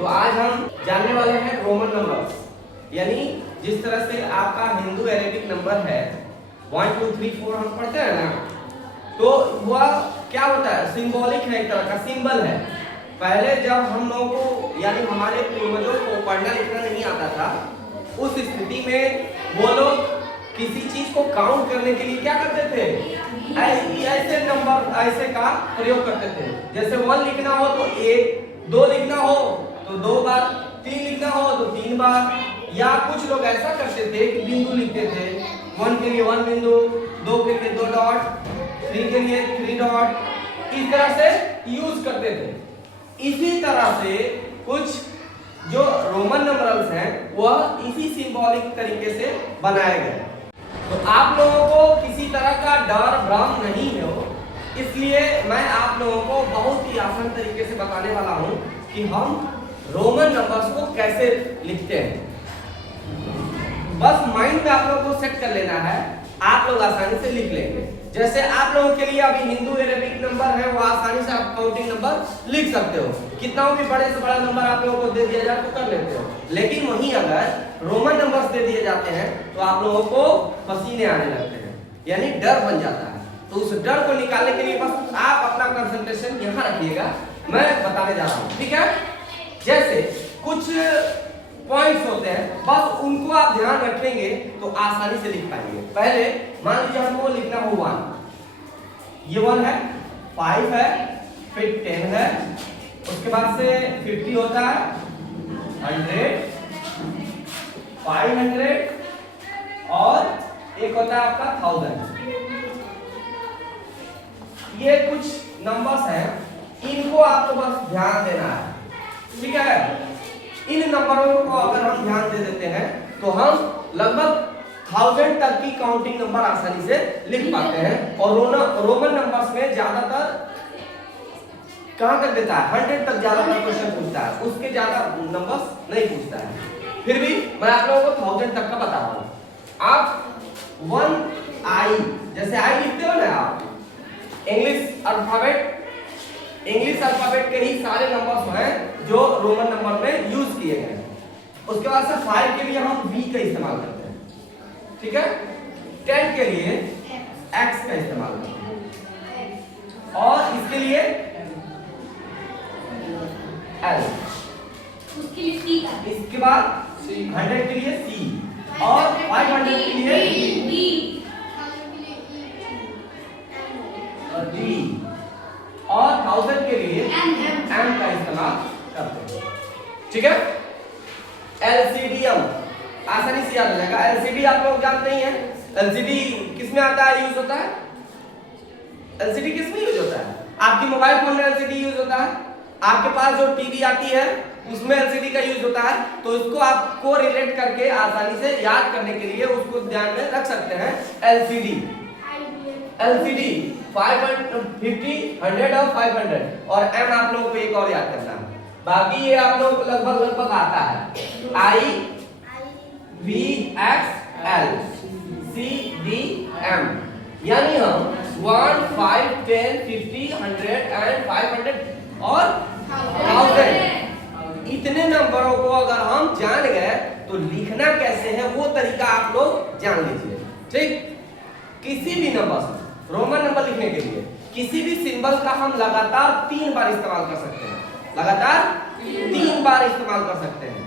तो आज हम जानने वाले हैं रोमन नंबर्स, यानी जिस तरह से आपका हिंदू अरेबिक नंबर है 1 2 3 4 हम पढ़ते हैं ना, तो वह क्या होता है, सिंबॉलिक है, एक तरह का सिंबल है। पहले जब हम लोगों को यानी हमारे पूर्वजों को पढ़ना लिखना नहीं आता था, उस स्थिति में वो लोग किसी चीज को काउंट करने के लिए क्या करते थे, ऐसे नंबर ऐसे का प्रयोग करते थे। जैसे 1 लिखना हो तो 1, 2 लिखना हो तो 2 बार, 3 लिखना हो तो 3 बार, या कुछ लोग ऐसा करते थे कि बिंदु लिखते थे। 1 के लिए 1 बिंदु, 2 के लिए 2 डॉट, 3 के लिए 3 डॉट, इस तरह से यूज करते थे। इसी तरह से कुछ जो रोमन नंबर्स हैं वह इसी सिंबॉलिक तरीके से बनाए गए। तो आप लोगों को किसी तरह का डर भ्रम नहीं हो, इसलिए मैं आप लोगों को बहुत ही आसान तरीके से बताने वाला हूं कि हम रोमन नंबर्स को कैसे लिखते हैं। बस माइंड में आप लोगों को सेट कर लेना है, आप लोग आसानी से लिख लेंगे। जैसे आप लोगों के लिए अभी हिंदू अरेबिक नंबर है, वो आसानी से आप काउंटिंग नंबर लिख सकते हो। कितना भी बड़े से बड़ा नंबर आप लोगों को दे दिया जाए तो कर लेते हो। लेकिन वहीं अगर रोमन नंबर्स दे दिए जाते हैं तो आप लोगों को पसीने आने लगते हैं, यानी डर बन जाता है। तो उस डर को निकालने के लिए बस आप अपना कंसंट्रेशन यहाँ रखिएगा, मैं बताने जा रहा हूँ, ठीक है। जैसे कुछ पॉइंट्स होते हैं, बस उनको आप ध्यान रखेंगे तो आसानी से लिख पाएंगे। पहले मान लीजिए हमको लिखना हो 1, ये 1 है, 5 है, फिर 10 है, उसके बाद से 50 होता है, 100, 500 और एक होता है आपका 1000। ये कुछ नंबर्स हैं, इनको आपको बस ध्यान देना है, ठीक है। इन नंबरों को अगर हम ध्यान दे देते हैं तो हम लगभग 1000 तक की काउंटिंग नंबर आसानी से लिख पाते हैं। और रोमन नंबर्स में ज्यादातर कहां तक देता है, 100 तक ज्यादातर क्वेश्चन पूछता है, उसके ज्यादा नंबर्स नहीं पूछता है। फिर भी मैं आप लोगों को 1000 तक का बता रहा हूं। आप 1 I, जैसे I लिखते हो ना आप, इंग्लिश अल्फाबेट के ही सारे नंबर्स हैं जो रोमन नंबर में यूज किए गए हैं। उसके बाद से 5 के लिए हम V का इस्तेमाल करते हैं, ठीक है। 10 के लिए X का इस्तेमाल करते हैं, और इसके लिए L, उसके लिए C का, इसके बाद 100 के लिए C, और 500 के लिए D, और 1000 के लिए M का इस्तेमाल करते हैं, ठीक है। LCDM आसानी से याद हो जाएगा। LCD आप लोग जानते ही हैं, LCD किस में आता है, यूज होता है। LCD किस में यूज होता है, आपकी मोबाइल फोन में LCD यूज होता है, आपके पास जो टीवी आती है उसमें LCD का यूज होता है। तो इसको आपको रिलेट करके आसानी से याद करने के लिए उसको ध्यान में रख सकते हैं। LCD 50, 100 और 500, और M आप लोगों को एक और याद करना है, बाकी ये आप लोगों को लगभग आता है। I V X L C D M, यानी हम 1 5 10 50 100 and 500 और 1000 इतने नंबरों को अगर हम जान गए तो लिखना कैसे है वो तरीका आप लोग जान लीजिए, ठीक। किसी भी नंबर से रोमन नंबर लिखने के लिए किसी भी सिंबल का हम लगातार 3 बार इस्तेमाल कर सकते हैं, लगातार 3 बार इस्तेमाल कर सकते हैं।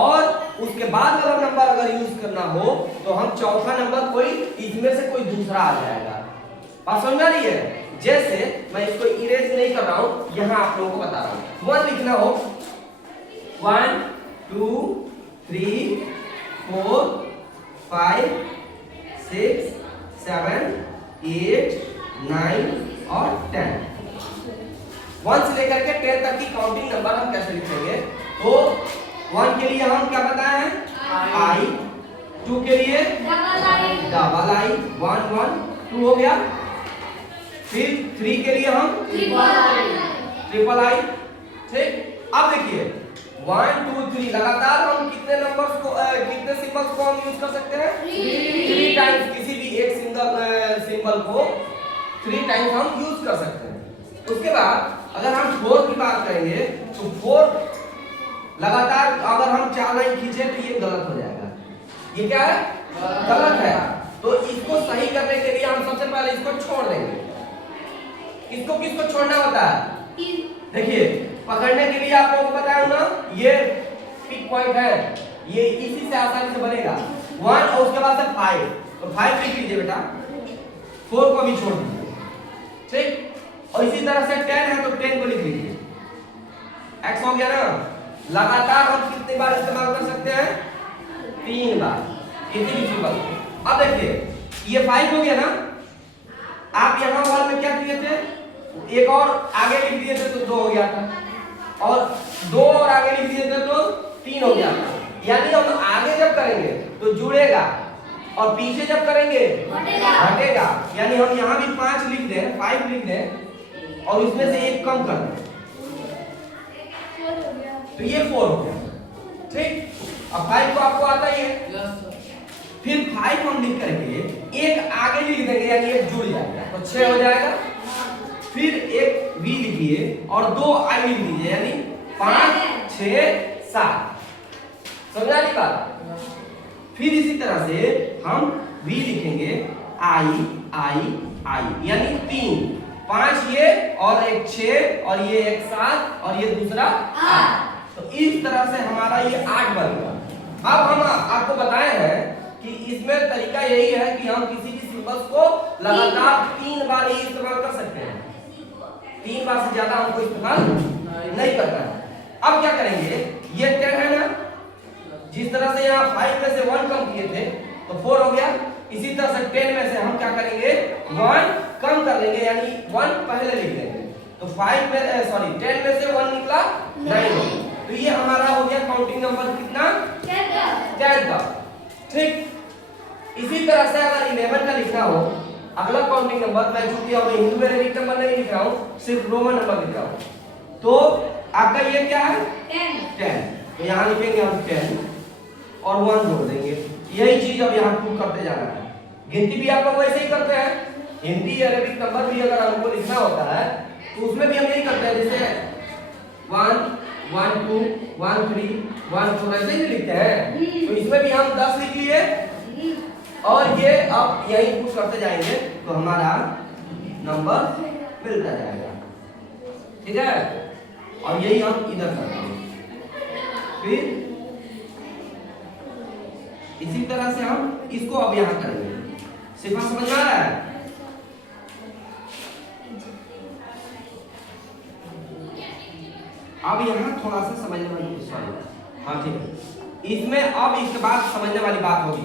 और उसके बाद वाला नंबर अगर यूज करना हो तो हम चौथा नंबर कोई इसमें से कोई दूसरा आ जाएगा। बात समझ आ रही है। जैसे मैं इसको इरेज नहीं कर रहा हूं, यहां आप लोगों को बता रहा हूं। 1 लिखना हो 1 2 3 4 5 6 7 8 9 और 10। 1 से लेकर के 10 तक की काउंटिंग नंबर हम कैसे लिखेंगे, तो 1 के लिए हम क्या बताए हैं, I, 2 के लिए डबल I, 1 1 2 हो गया। फिर 3 के लिए हम ट्रिपल I, ठीक। अब देखिए 1 2 3 लगातार हम कितने नंबर्स को कितने सिंबल्स को हम यूज कर सकते हैं, 3 टाइम्स। किसी भी एक सिंबल को 3 टाइम्स हम यूज कर सकते हैं। उसके बाद अगर हम 4 की बात करेंगे तो 4 लगातार अगर हम 4 लाइन खींचे तो ये गलत हो जाएगा। ये क्या है? गलत है। तो इसको सही करने के लिए हम सबसे पहले इसको छोड़ देंगे। इसको किसको छोड़ना होता है? देखिए पकड़ने के लिए आप लोगों को बताया ना, ये पिक पॉइंट है, ये इसी से आसानी से बनेगा। 1 और उसके बाद से 5, तो 5 लिख लीजिए बेटा, 4 को भी छोड़ दीजिए, ठीक। और इसी तरह से 10 है तो 10 को लिख लीजिए। x हो गया ना। लगातार हम कितनी बार इस्तेमाल कर सकते हैं? 3 बार, किसी भी सिंबल। अब देखिए ये 5 हो गया ना, आप यहां वाल में क्या किए थे? एक और आगे लिख दिए थे तो 2 हो गया था, और 2 और आगे लिख दिए थे तो 3 हो गया था। यानी हम आगे जब करेंगे तो जुड़ेगा, और पीछे जब करेंगे घटेगा। यानी हम यहाँ भी 5 लिख दें, 5 लिख दें, और उसमें से एक कम कर दें तो ये 4 हो गया, ठीक। अब 5 को आपको आता ही है, फिर 5 हम लिख करके एक आगे लिख देंगे, यानी एक जुड़ जाएगा तो 6 हो जाएगा। फिर एक v लिखिए और 2 i लिख दीजिए, यानी 5 6 7। समझा नहीं बात? फिर इसी तरह से हम v लिखेंगे i i i, यानी 3, 5 ये और एक 6 और ये एक 7 और ये दूसरा 8। तो इस तरह से हमारा ये 8 बन गया। अब हम आपको बताए हैं कि इसमें तरीका यही है कि हम किसी भी सिंबल्स को लगातार 3 बार ही इस्तेमाल कर सकते हैं। 3 बार से ज्यादा हमको इस्तेमाल नहीं करना है। अब क्या करेंगे? ये 10 है ना, जिस तरह से यहाँ 5 में से 1 कम किए थे तो 4 हो गया। इसी तरह से 10 में से हम क्या करेंगे? 1 कम कर लेंगे, यानी 1 पहले लिख देंगे। तो 10 में से 1 निकला 9। तो ये हमारा हो गया काउंटिंग नंबर कितना? 10 का, ठीक। इसी तरह से अगर 11 का लिखना हो, अगला काउंटिंग नंबर, मैं चूंकि अब हिंदू अरेबिक नंबर नहीं लिख रहा हूँ, सिर्फ रोमन नंबर लिख रहा हूँ, तो आपका ये क्या है? 10। तो यहाँ लिखेंगे हम 10 और 1 जोड़ देंगे। यही चीज अब यहाँ प्रूव करते जाना है। गिनती भी आप लोग वैसे ही करते हैं। हिंदी अरेबिक नंबर भी अगर हमको लिखना होता है तो उसमें भी हम यही करते हैं, जैसे 1 1 2 1 3 1 4 ऐसे ही लिखते हैं। तो इसमें भी हम 10 लिख लिए, और ये अब यही पुट करते जाएंगे तो हमारा नंबर मिलता जाएगा, ठीक है। और यही हम इधर करते हैं। फिर इसी तरह से हम इसको अब यहां करेंगे। सिर्फ समझ में आ रहा है? अब यहाँ थोड़ा सा समझने वाली, सॉरी, हाँ ठीक है। इसमें अब इसके बाद समझने वाली बात होगी।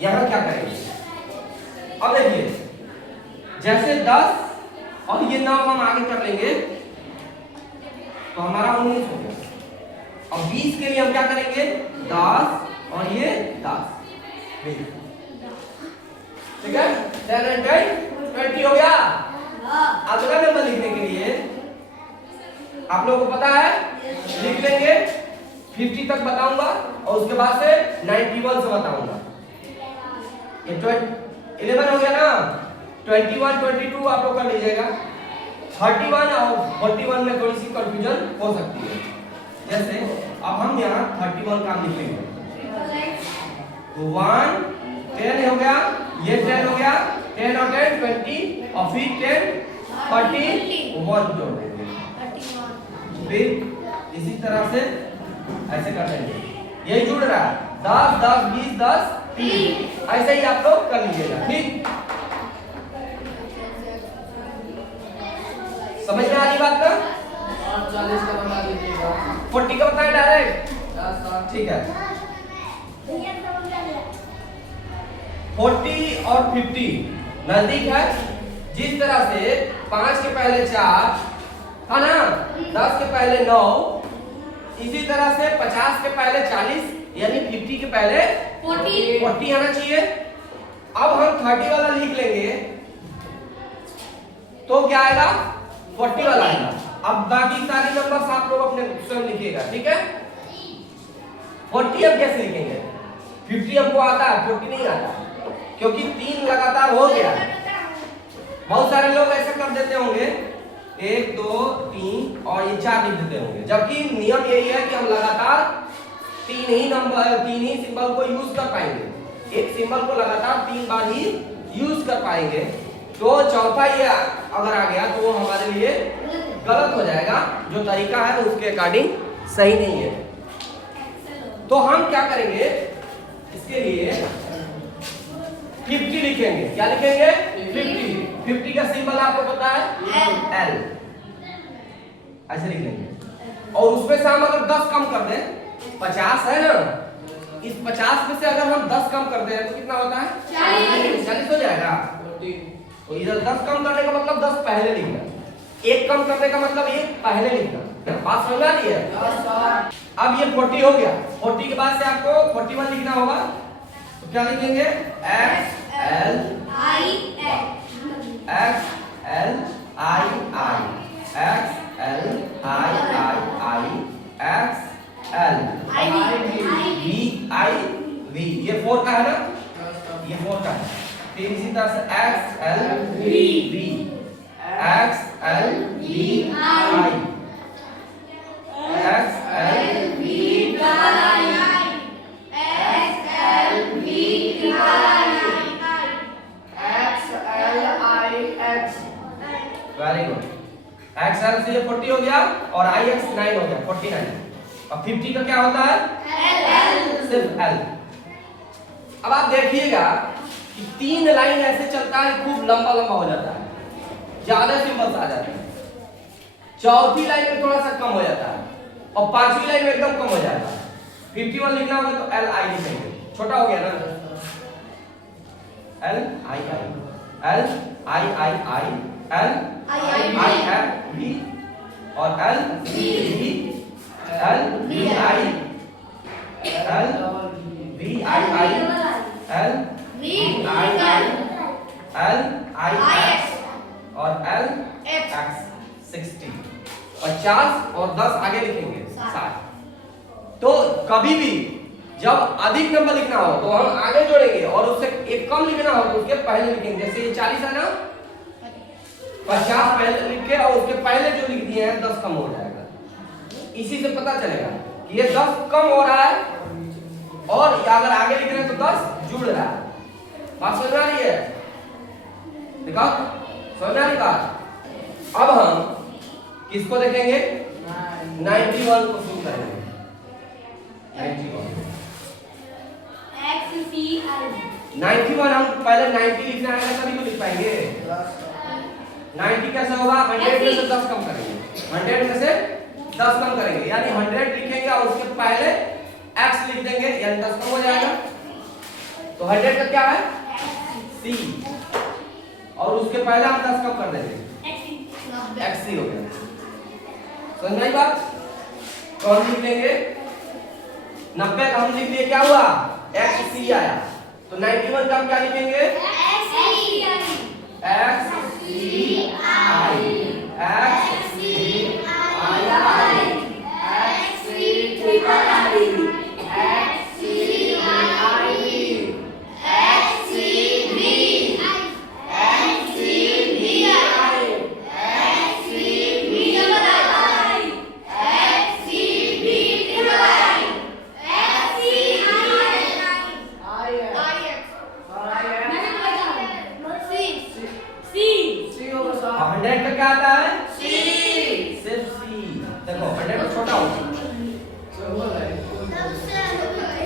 यहाँ क्या करेंगे? अब देखिए, जैसे 10 और ये 9 हम आगे कर लेंगे तो हमारा 19 हो गया। और 20 के लिए हम क्या करेंगे? 10 और ये 10, ठीक है। 10 and 10 20 हो गया। अगला नंबर लिखने के लिए आप लोगों को पता है, लिख लेंगे 50 तक बताऊंगा और उसके बाद से 91 से बताऊंगा। ये 11 हो गया ना, 21 22 आप लोग कर लीजिएगा। 31 और 41 में थोड़ी सी कंफ्यूजन हो सकती है। जैसे अब हम यहाँ 31 का लिखेंगे तो 1 10 हो गया, ये 10 हो गया, 10 और 10 20, और फिर 10 30 1 जोड़ देंगे। फिर इसी तरह से ऐसे कर लेंगे, यही जुड़ रहा है 10 10 20 10 3, ऐसे ही आप लोग कर लीजिएगा, ठीक। समझ में आ रही बात ना? 40 का बता दीजिएगा। 40 का बताएं डायरेक्ट, ठीक है। 40 और 50 नजदीक है। जिस तरह से 5 के पहले 4 है ना, 10 के पहले 9, इसी तरह से 50 के पहले 40, यानी 50 के पहले 40 आना चाहिए। अब हम 30 वाला लिख लेंगे तो क्या आएगा? 40 वाला आएगा। अब बाकी सारी नंबर्स आप लोग अपने स्वयं लिखिएगा, ठीक है। 40 अब कैसे लिखेंगे? 50 हमको आता है, 40 नहीं आता, क्योंकि 3 लगातार हो गया। बहुत सारे लोग ऐसा कर देते होंगे 1 2 3 और ये 4 लिख देते होंगे, जबकि नियम यही है कि हम लगातार तीन ही सिंबल को यूज कर पाएंगे। एक सिंबल को लगातार 3 बार ही यूज कर पाएंगे। तो चौथा ये अगर आ गया तो वो हमारे लिए गलत हो जाएगा, जो तरीका है उसके अकॉर्डिंग सही नहीं है। तो हम क्या करेंगे, इसके लिए 50 लिखेंगे। क्या लिखेंगे? 50 का सिंबल आपको पता है L, ऐसे लिख लेंगे। और उसमें से हम अगर 10 कम कर दें, 50 है ना, इस 50 में से अगर हम 10 कम कर दें तो कितना होता है? 40 हो जाएगा। तो इधर 10 कम करने का मतलब 10 पहले लिखना, 1 कम करने का मतलब 1 पहले लिखना। बात समझ आ रही है? अब ये 40 हो गया। 40 के बाद से आपको 41 लिखना होगा। तो क्या लिखेंगे? X L I X L I I X L I I I X L V I V। ये 4 का है ना, ये 4 का है। फिर इसी तरह से X L V X L V I X L V very good. XL से ये 40 हो गया और IX 9 हो गया, 49। और 50 का क्या होता है? L, सिर्फ L। अब आप देखिएगा कि 3 लाइन ऐसे चलता है, खूब लंबा लंबा हो जाता है, ज्यादा सिंबल्स आ जाते हैं। चौथी लाइन में थोड़ा सा कम हो जाता है और 5वीं लाइन में एकदम कम हो जाता है। 51 लिखना होगा तो L I लिखेंगे, छोटा हो गया ना, L I I L I I I L I F V और L V L V I L V I I L V I I L I X और L X 60। 50 और 10 आगे लिखेंगे 60। तो कभी भी जब अधिक नंबर लिखना हो तो हम आगे जोड़ेंगे और उससे एक कम लिखना हो तो उसके पहले लिखेंगे। जैसे ये 40 है ना, 50 पहले लिख के और उसके पहले जो लिख दिए हैं 10 कम हो जाएगा। इसी से पता चलेगा कि ये 10 कम हो रहा है और अगर आगे लिख रहे हैं तो 10 जुड़ रहा है। बात समझ आ रही है? देखो समझ आ रही बात। अब हम किसको देखेंगे? 91 को शुरू करेंगे। 91 हम पहले 90 लिखना है तभी तो लिख पाएंगे। 90 कैसे होगा? 100 में से 10 कम करेंगे, 100 में से 10 कम करेंगे, यानी 100 लिखेंगे और उसके पहले x लिख देंगे, यानी 10 कम हो जाएगा। तो 100 का क्या है? c और उसके पहले हम 10 कम कर देंगे, xc हो गया। समझ आई बात? तो हम लिख लेंगे 90 का हम लिख लिए, क्या हुआ? xc आया। तो 91 का हम क्या लिखेंगे? xc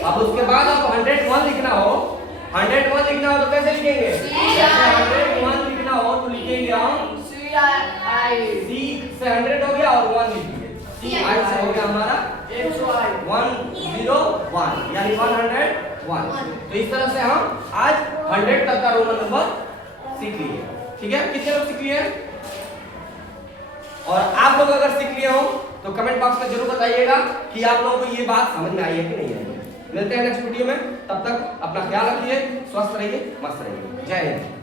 अब उसके बाद आप 101 लिखना हो, 101 लिखना हो तो कैसे लिखेंगे? 101 लिखना हो तो लिखेंगे हम C से 100 हो गया और 1 लिखेंगे। C I से हो गया हमारा 101 यानी 101। तो इस तरह से हम आज 100 तक का रोमन नंबर सीख लिए। ठीक है, कितने लोग सीख लिए? और आप लोग अगर सीख लिए हो तो कमेंट बॉक्स में जरूर बताइएगा कि आप लोगों को ये बात समझ में आई है कि नहीं आई है। मिलते हैं नेक्स्ट वीडियो में, तब तक अपना ख्याल रखिए, स्वस्थ रहिए, मस्त रहिए। जय हिंद।